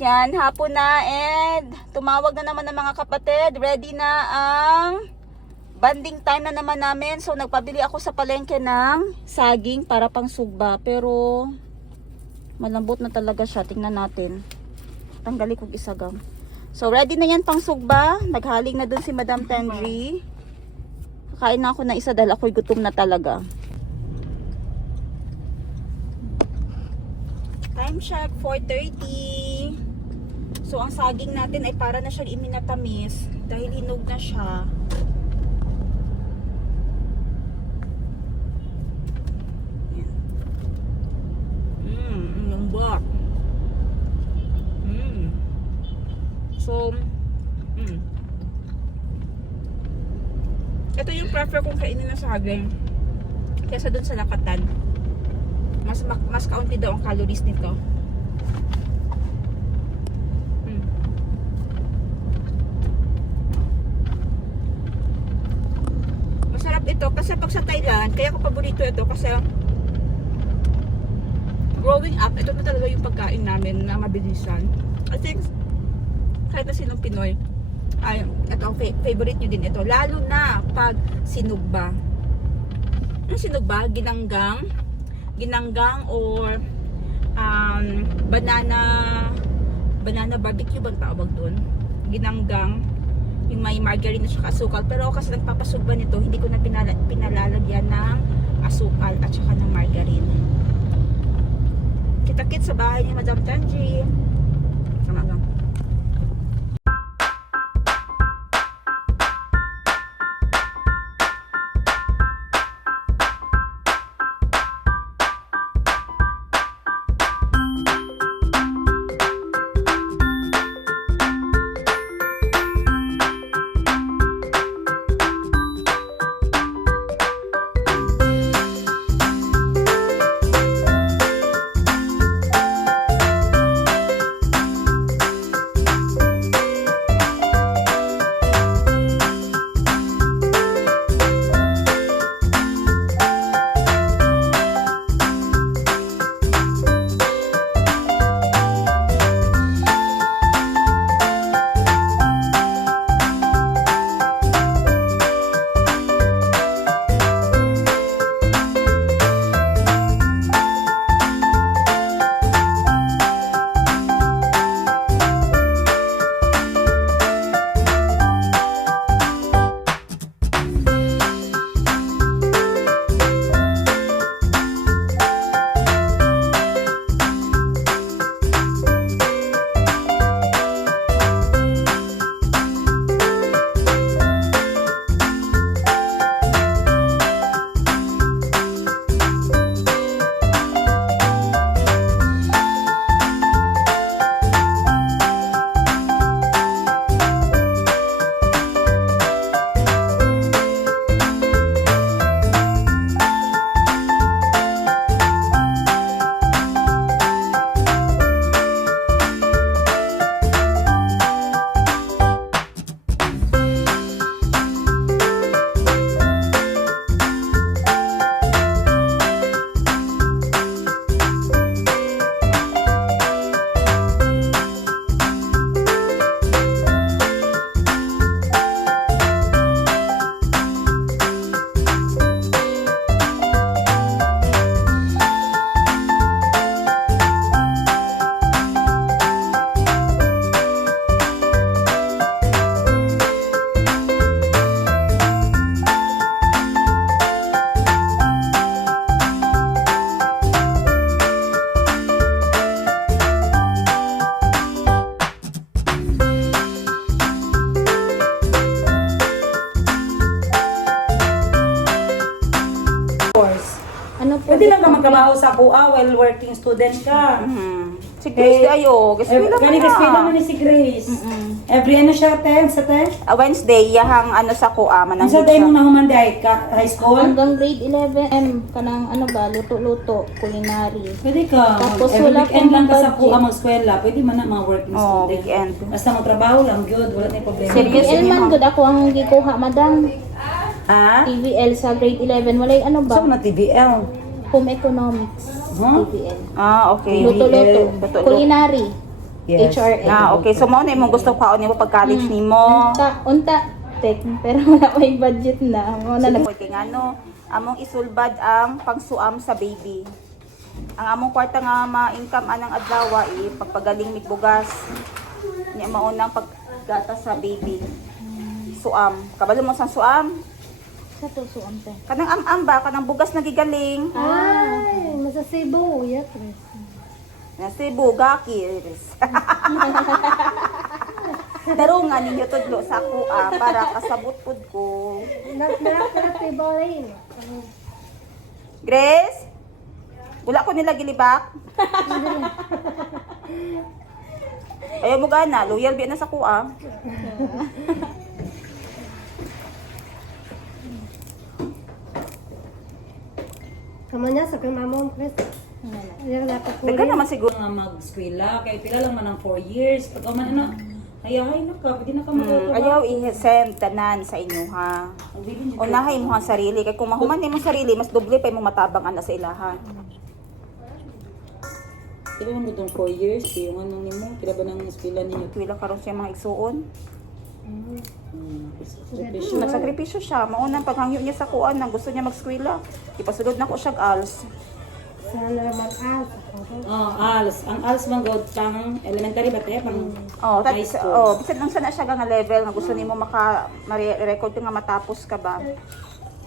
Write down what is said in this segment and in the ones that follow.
Yan, hapon na and tumawag na naman ng mga kapatid. Ready na ang banding time na naman namin. So nagpabili ako sa palengke ng saging para pang sugba. Pero malambot na talaga siya. Tingnan natin. Tanggalin kong isagam. So ready na yan pang sugba. Naghaling na dun si Madam Tenry. Kakain na ako na isa dahil ako'y gutom na talaga. Time check, 4:30. So ang saging natin ay para na siyang iminatamis dahil hinog na siya. Lambot. So, ito yung prefer kong kainin na saging kaysa dun sa lakatan. Mas kaunti daw ang calories nito. Masarap ito kasi pag sa Thailand, kaya ko paborito ito kasi growing up, ito na talaga yung pagkain namin na mabilisan. I think kahit na sinong Pinoy, ay, ito, favorite nyo din ito. Lalo na pag sinugba. Ang sinugba, ginanggang or banana barbecue bang tawag doon? Ginanggang, yung may margarine at saka asukal. Pero ako kasi nagpapasugba nito, hindi ko na pinalalagyan ng asukal at saka ng margarine. Kita-kit sa bahay ni Madam Tenry. Sama lang. Pwede lang ka magtrabaho sa PUA while working student ka. Si Grace ayo. Gani kaspila man ni si Grace. Every ano siya, sa Wednesday, yahang ano sa kuha. Sa day mo nahumanday ka, high school? Hanggang grade 11 kanang ano ba, luto-luto, culinary. Pwede ka. Tapos Every wala weekend pong lang ka sa budget. PUA mag-eskwela. Pwede man na mga working student. weekend. Basta mo trabaho lang, good. Wala na yung problema. Serious? TVL man gud ako ang gikuha, madam. Ah? TVL sa grade 11. Walay ano ba? Saan na TVL? Home economics. Huh? TVL. Ah, okay. Luto-luto. Luto-luto. Culinary. Yes. HRA. Okay. So, mao na imong gusto ko nimo pag college nimo. Unta, tek, pero wala may budget na. Mo na lang. Kay ngano, among isulbad ang pangsuam sa baby. Ang among kwarta nga ma-income anang adlaw pagpagaling mig bugas. Nya maunang paggata sa baby. Suam. Kabalo mo sa suam? Sa to suam te. Kanang am-am ba kanang bugas na gigaling? Ay, masa Cebu, yes. Na Cebu, Gakis. Darungan ninyo tudlo sa kuha para kasabot pud ko. Grace? Wala ko nila gilibak? Ayaw mo gana, loyal biya na sa kuha. Kamanya sa kay mamon, Chris. Ayaw dapat ko. Dagan naman siguro. Nga mag-eskwela, kay pila lang man ang 4 years. Pag man na, ayahay na ka, pwede na ka magtrabaho. Ayaw i-send tanan sa inyo ha. Unahay mo ang sarili. Kaya kung mahuman mo sarili, mas doble pa mo matabang ana sa ilaha. Pila lang itong 4 years, yung ano nimo, pila ba ng eskwela ninyo? Wala karon siya mga igsuon. Sakripisyo. Nagsakripisyo siya. Maunang paghangyo niya sa kuan nang gusto niya mag-eskwela. Ipasulod na ko siya als. Sana mag-as. Oh, ALS. Ang ALS man god pang elementary ba te? Pang high school. Bisan lang sana siya nga level nga gusto nimo record nga matapos ka ba.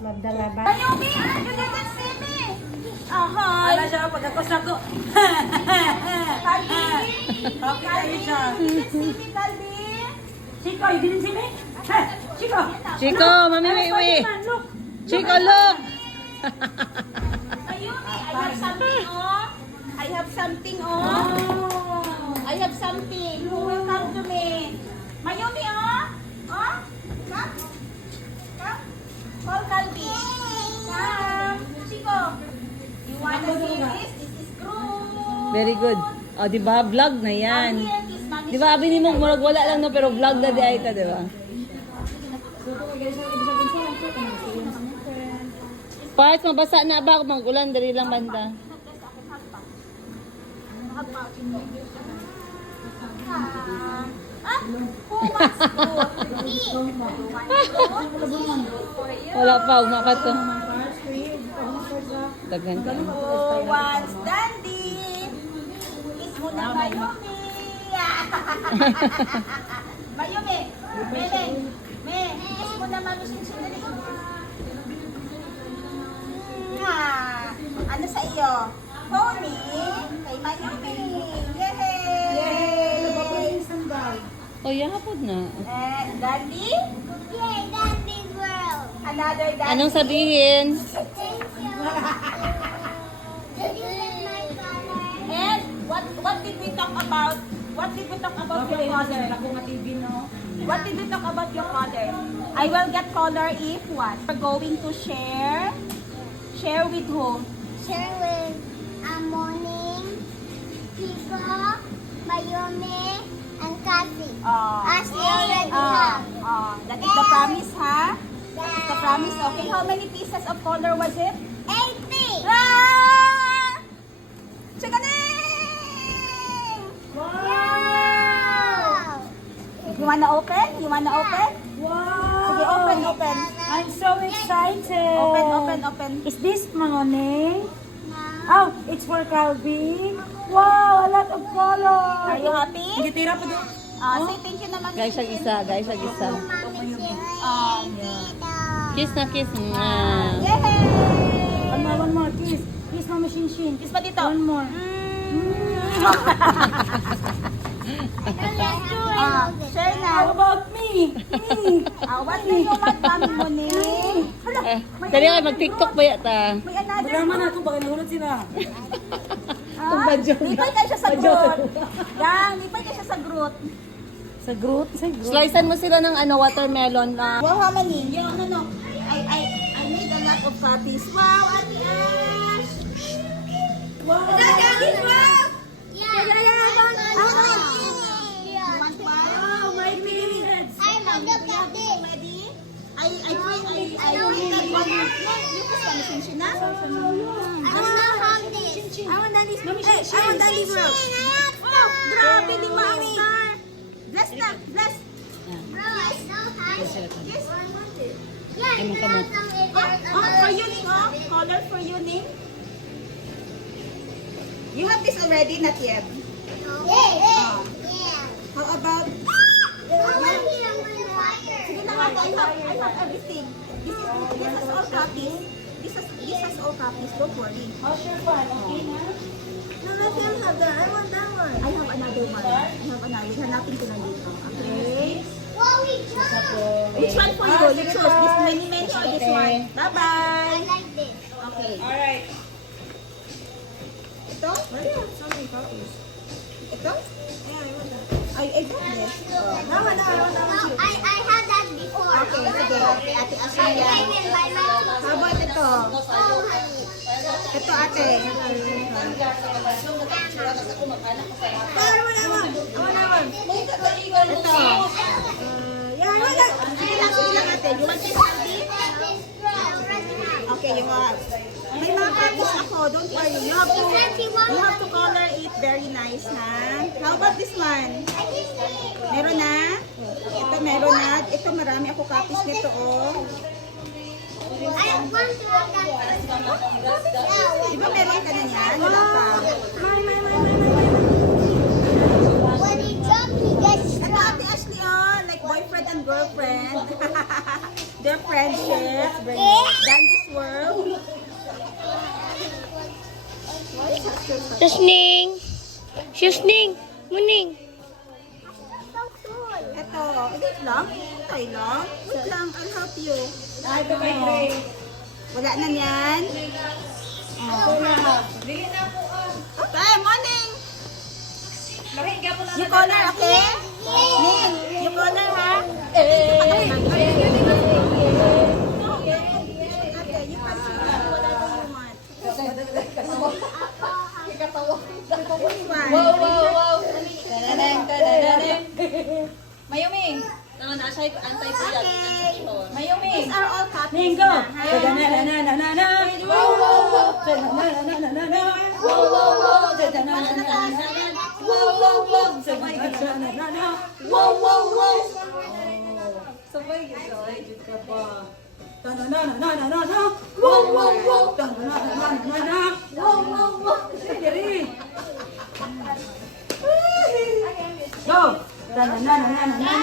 Magdala ba? Ala siya pag ako sa ko. Chico, you didn't see me? Chico. Chico, mami, wait. Chico, look. I have something, oh. I have something, oh. I have something. Who will come to me? Mayumi, oh. Oh, come. Come. Call Calvi. Come. Chico. You wanna see this? This is Groot. Very good. Oh, di ba? Vlog na yan. Here, this mommy. Di ba, abi ni mo, murag wala lang no, pero vlog na di ay ita, di ba? Parts, mabasa na ba? Magulan, dali lang banda. Wala pa, umakat to. Daghan ka. Who wants dandy? Kiss mo na Mayumi. Mayumi. Meme. Me. Kiss mo na Mami Shinshin. Dali. Ano sa iyo? Pony. Kay Mayumi. Yay! Oh, yapod na. And dandy? Yay, dandy girl. Another dandy. Anong sabihin? And what did we talk about? What did we talk about your father? What did we talk about your father? I will get color if what? We're going to share. Share with who? Share with Morning, Chico, Mayumi, and Kathy. As we already have. That is the promise, ha? That is the promise. Okay, how many pieces of color was it? 80! Ah! Chikaning! Wow! You wanna open? You wanna open? Wow! Sige, open, open. I'm so excited. Open, open, open. Is this morning? Oh, it's for Calvin. Wow, a lot of color. Are you happy? Tira pa doon. Say thank you naman. Guys, ang isa, guys, ang isa. Kiss na kiss. Mwah. Yay! One more kiss. Kiss Mama Shinshin. Kiss pa dito. One more. Share na. How about me? Me. What do you want, Mami Moni? Hala, Dali kayo, mag-tiktok ba yata? may another. Wala man ako, baka nahulog sila. Lipay kayo siya sa Groot. Yan, lipay kayo siya sa Groot. Sa Groot? Sa Groot. Slicean mo sila ng ano, watermelon na. Wow, how many? Yung ano, I made a lot of copies. Wow, Ate Ash! Wow! Is that Daddy's work? Yeah. Wow, my favorites. I made the copy. Ready? I printed one. You guys want to finish it na? I want to have this. I want Daddy's work. I want Daddy's work. Oh, grabe, lima Anong kamot? For Yuning, color for Yuning. You have this already? Not yet. Yeah. How about... Sige na nga, I have everything. This has all copies. This has all copies. Don't worry. How's your fun? Okay na? No, let him have that. I want that one. I have another one. Hanapin ko na dito. Okay. Well, we jumped. Which one for you? You choose. This mini men's or this one? I Bye-bye. like this. Okay. Alright. Ito? Ito? I got this. No, I had that before. Okay, sige. Ate Asya yan. How about ito? Ito ate. Ito. Yan, wala. Sige lang ate. You want this candy? Okay, you want. May mga copies ako. Don't worry. You have to color it very nice, ha? How about this one? Meron na? Ito meron na. Ito marami ako copies nito, oh. Di ba meron ka na yan? Wala pa. When he jumps, he gets Ito stuck. ate Ashley, oh. Like boyfriend and girlfriend. Their friendship. Done this world. Susning! Susning! Muning! Ito. Wait lang. Hintay lang. Wait lang. I'll help you. Ito kay Gray. Wala na yan. Dili na po Okay, morning. Mahiga po na. You color, okay? Ning, you color, ha? Wow. Tadadang. Mayumi. Ano na siya antay ko yan. Mayumi. These are all copies. Ningo! na, ha? Da-da-na-na-na-na-na! Wow! Da-da-na-na-na-na-na! Wow! Da-da-na-na-na-na-na! Wow! Da-da-na-na-na-na! Wow! Sabay gito. Ay, jud ka pa. Da-da-na-na-na-na-na! Wow! Da-da-na-na-na-na-na! Wow! Diri! Go! Da-da-na-na-na-na-na!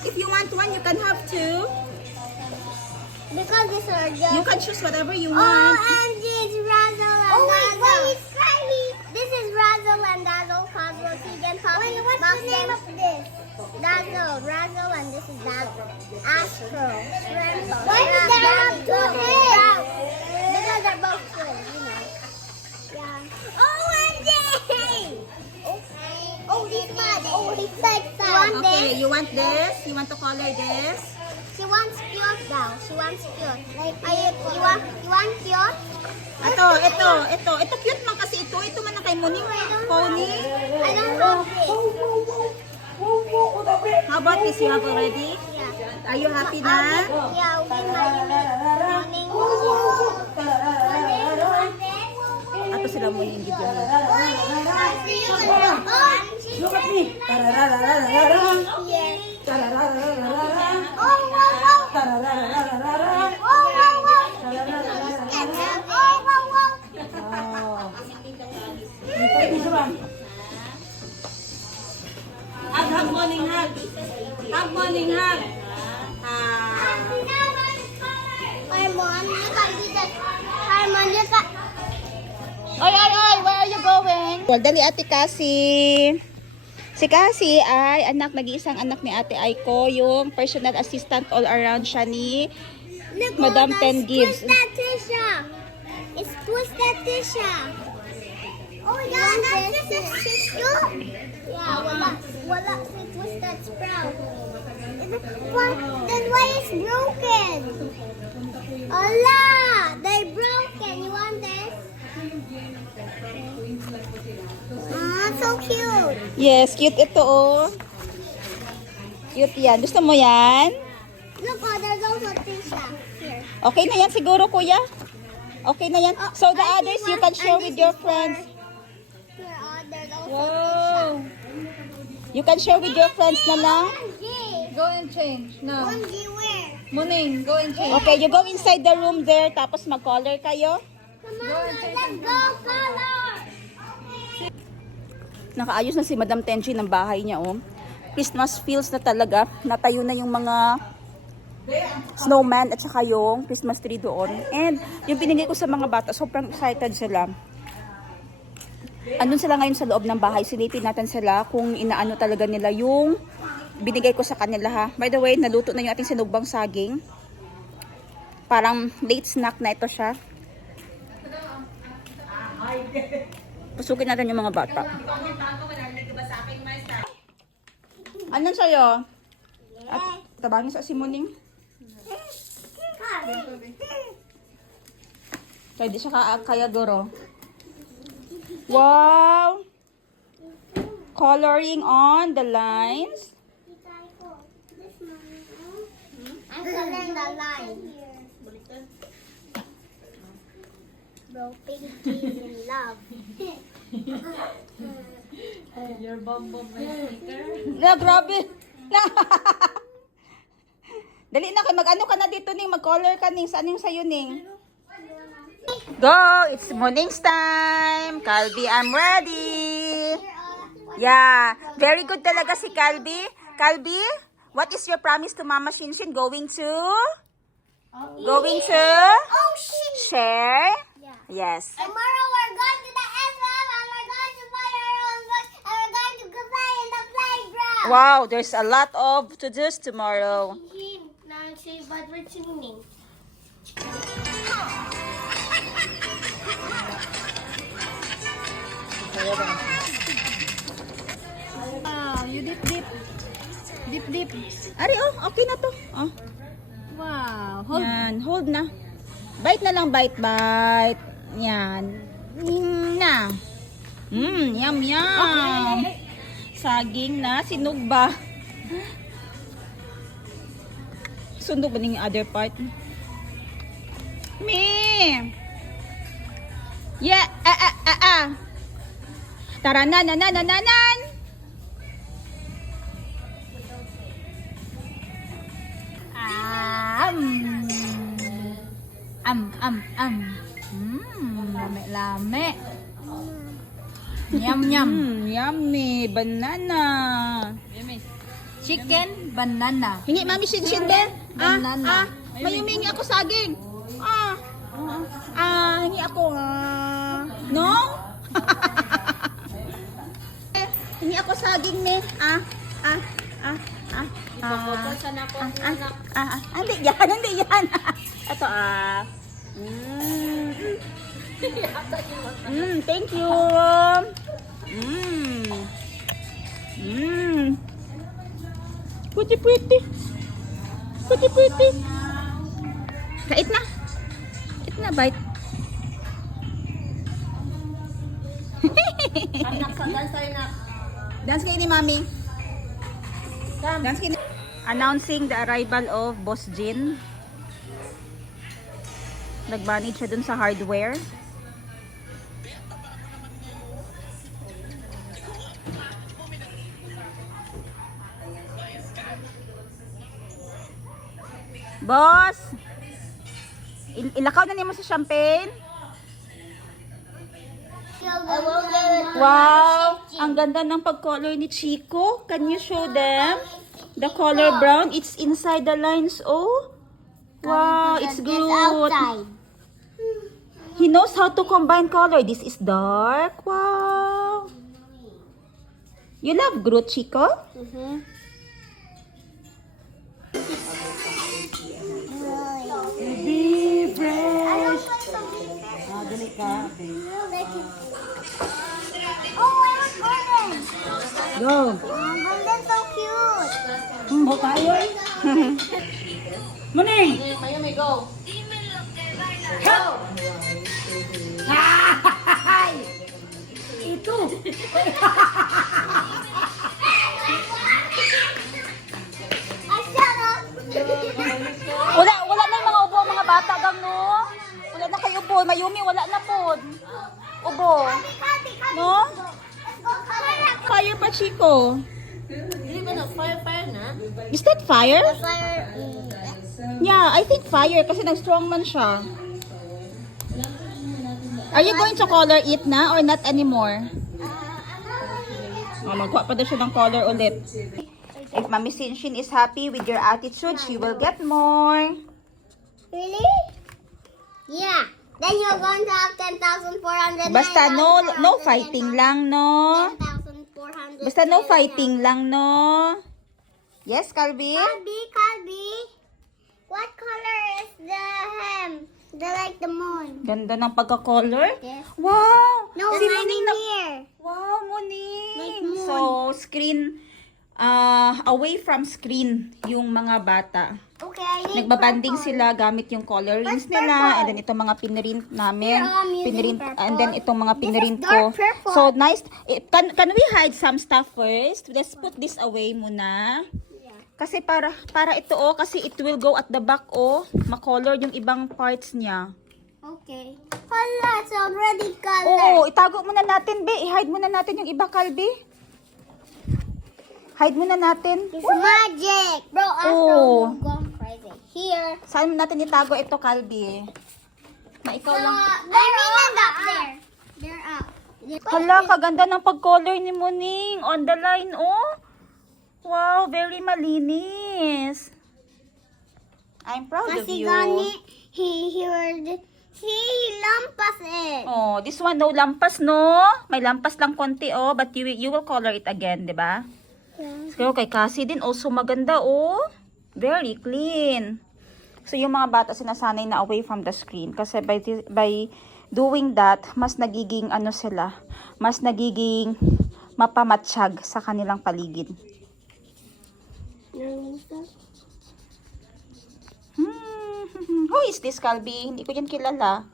If you want one, you can have two. Because these are just... You can choose whatever you Oh, want. and it's Razzle and Dazzle. Wait, it's shiny. This is Razzle and Dazzle, Cosmo, Keegan, Pop. Wait, what's the name of this? Dazzle, Razzle, and this is Dazzle. Astro, Shrimp. Why does there have two heads? Because they're both twins, you know. Yeah. Oh, OMG! Oh, this one. Oh, he's so excited. Okay, you want this? You want to color this? She wants cute daw. She wants cute. Like, you want cute? Ito cute man kasi ito. Ito man ang kay Muning. Pony. I don't have this. How about this? You have already? Yeah. Are you happy na? Yeah, we morning. Ato sila Muning video niya. Look at me! Tarararararara! Tarararararara! Tarararararara! Dito ba? Hug morning hug! Hug morning hug! Carmon, you can do that. Carmon, you can... Oy! Where are you going? Well, dali Ate Cassie. Si Cassie ay nag-iisang anak ni Ate Aiko, yung personal assistant all around siya ni Madam Ten Gibbs. Twisted Tisha. It's Twisted Tisha. Oh, yeah, that's Tisha. Yeah, wala si Twisted Sprout. Then why is broken? Hola, they broken. You want this? So cute. Yes, cute ito oh. Cute yan. Gusto mo yan? Look, there's also Tisha here. Okay na yan siguro, kuya? Okay na yan. So the others, you can share with your friends. There's also Wow. You can share with your friends na lang. Go and change. No. 1G where? Muning, go and change. Okay, you go inside the room there, tapos mag-color kayo. Come on, let's go color! Nakaayos na si Madam Tenchi ng bahay niya, oh. Christmas feels na talaga. Natayo na yung mga snowman at saka yung Christmas tree doon. And yung binigay ko sa mga bata, sobrang excited sila. Andun sila ngayon sa loob ng bahay. Silipin natin sila kung inaano talaga nila yung binigay ko sa kanila, ha. By the way, naluto na yung ating sinugbang saging. Parang late snack na ito siya. Pasukin natin yung mga bata. Anong sa'yo? At tabangin sa Simoning. Kaya di siya kaya guro. Wow! Coloring on the lines. I'm coloring the line. Bro, Pinky is in love. Na, grabe. Dali na kayo. Mag-ano ka na dito, Ning. Mag-color ka, Ning. Saan yung sa'yo, Ning? Go! It's morning's time. Calby, I'm ready. Yeah. Very good talaga si Calby. Calby, what is your promise to Mama Shinshin? Going to? Going to? Oh, shit! Share? Yeah. Yes. Tomorrow we're going to the SM and we're going to buy our own books and we're going to go play in the playground. Wow, there's a lot of to-dos tomorrow. Now see what we're singing. Wow, you dip dip. Dip dip. Ari, oh, okay na to. Oh. Wow. Hold. Yan, hold na. Bite na lang, bite. Yan. Na. Yum, yum. Saging na sinugba. Sunog ba yung other part? Me. Yeah, Tara na. Lame. Yum yum. Yummy. Banana. Chicken banana. Hingi, Mami Shinshin, Ben. Banana. May humingi ako saging. Hingi ako. No? Hingi ako saging, me. Hindi yan. Ito, thank you. Pwede. Kait na. Bite. Dance kayo ni Mami. Dance kayo ni... Announcing the arrival of Boss Jin. Nag-manage siya dun sa hardware. Boss! Ilakaw na niyo mo sa champagne? Wow! Ang ganda ng pag-color ni Chico. Can you show them? The color brown, it's inside the lines. Oh! Wow, it's good. Outside. He knows how to combine color. This is dark. Wow! You love Groot, Chico? Be fresh. Oh, I want Gordon. Go. Gordon's so cute. Mo tayo. Muning. Ito. I shut up. Wala na yung mga ubo, mga bata gang no. Wala na kayo ubo. po, Mayumi, wala na po. Ubo. No? Fire pa, Chico. Is that fire? Yeah, I think fire kasi nag-strongman siya. Are you going to color it na or not anymore? Oh, magkuha pa daw siya ng color ulit. If Mami Shinshin is happy with your attitude, she will get more. Really? Yeah. Then you're going to have 10,400. Basta no fighting lang, no? 10,400. Basta no fighting lang, no? Yes, Calvi? Calbi. What color is the hem? Like the moon. Ganda ng pagka-color. Yes. Wow! No, Si mine Muning in na- here. Wow, Muning! Like moon. So, screen, away from screen yung mga bata. Okay, I need Nagbabanding purple. sila gamit yung color rings What's nila. purple? And then itong mga pinrint namin. Here, I'm using Pinrint, purple. and then itong mga This is pinrint dark ko. purple. So, nice. Can we hide some stuff first? Let's put this away muna. Kasi para ito kasi it will go at the back makolor yung ibang parts niya. Okay. Hala, it's already colored. Oo, itago muna natin, be. I-hide muna natin yung iba, Calvi. Hide muna natin. It's magic. Bro, Astro, Oh. you've gone crazy. Here. Saan natin itago ito, Calvi? Ikaw lang. They're up there. They're up. Hala, kaganda ng pag-color ni Muning. On the line, Wow, very malinis. I'm proud of Kasi you. gani, he lampas it. Oh, this one no lampas, no? May lampas lang konti, but you will color it again, 'di ba? So, kay Cassie din also maganda, Very clean. So, yung mga bata sinasanay na away from the screen kasi by doing that, mas nagiging sila, mas nagiging mapamatsyag sa kanilang paligid. Who is this, Calvi? Hindi ko yan kilala.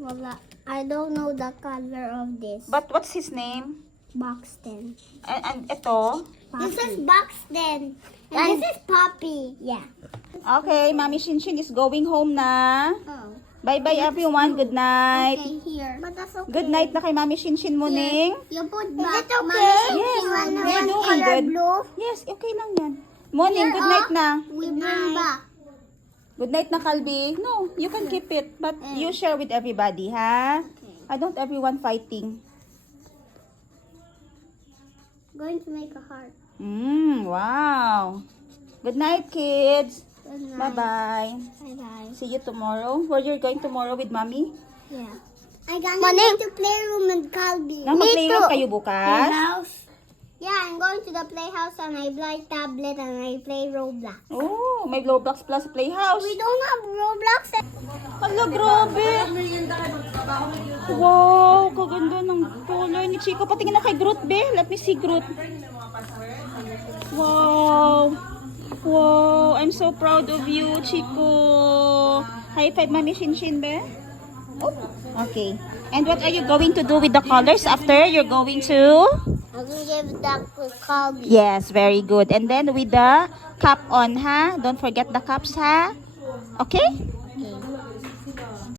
Wala. I don't know the color of this. But what's his name? Buxton. And ito? This is Buxton. And this is Poppy. Yeah. Okay, Mami Shinshin is going home na. Oh. Bye-bye everyone. Good night. Okay, here. But that's okay. Good night na kay Mami Shinshin Muning. You put back. Is it okay? Yes, One they're doing color good. blue. Yes, okay lang yan. Muning, good night na. We bring back. Good night na, Calvi. No, you can keep it. But you share with everybody, ha? I don't everyone fighting. Going to make a heart. Wow. Good night, kids. Good night. Bye-bye. Bye-bye. See you tomorrow. Where you're going tomorrow with Mommy? Yeah. I gotta go to playroom with Calbi. Mag-playroom kayo bukas? House. Yeah, I'm going to the playhouse and I play tablet and I play Roblox. Oh, may Roblox Plus Playhouse. We don't have Roblox. Hala, grabe. Wow, kaganda ng color ni Chico. Patingin na kay Groot, be. Let me see Groot. Wow. Wow, I'm so proud of you, Chico. High five, Mami Shinshin, be. Oh, okay. And what are you going to do with the colors after? You're going to? I'm gonna give that to Calbi. Yes, very good. And then with the cap on, ha? Don't forget the caps, ha? Okay?